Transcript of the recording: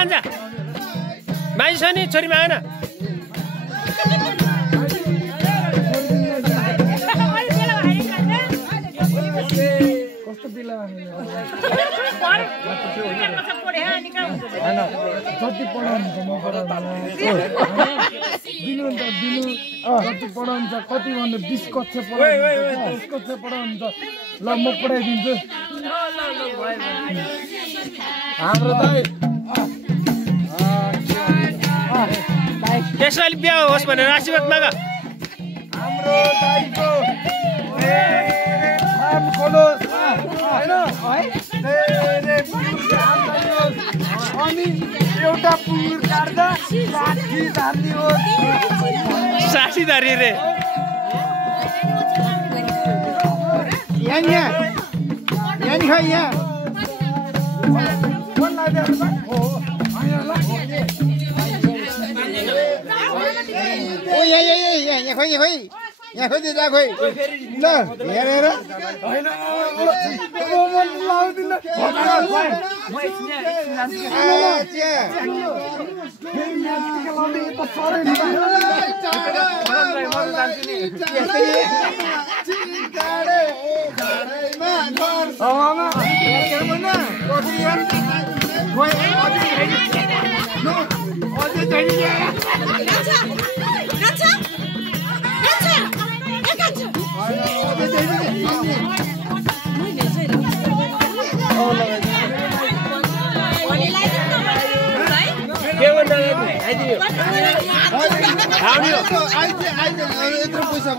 मान्छ मान्छे नि छोरी मागेन कस्तो बिला जति पढाउनुहुन्छ म दिनु जति पढाउनुहुन्छ कति भन्दा 20 कक्षा पढाउनुहुन्छ ल म पढाइदिन्छु हाम्रो दाइ त्यसैले बिहा होस् भनेर आशीर्वाद माग हाम्रो दाइको खोलोस् हैन अनि एउटा पुर काट्दा 60 धान्दी होस् 60 धारी रे यहाँ खै यहाँ ओ यहाँ खोइ यहाँ खोइ दिदा खोइ ल हेरेर हैन लाउदिन पैसा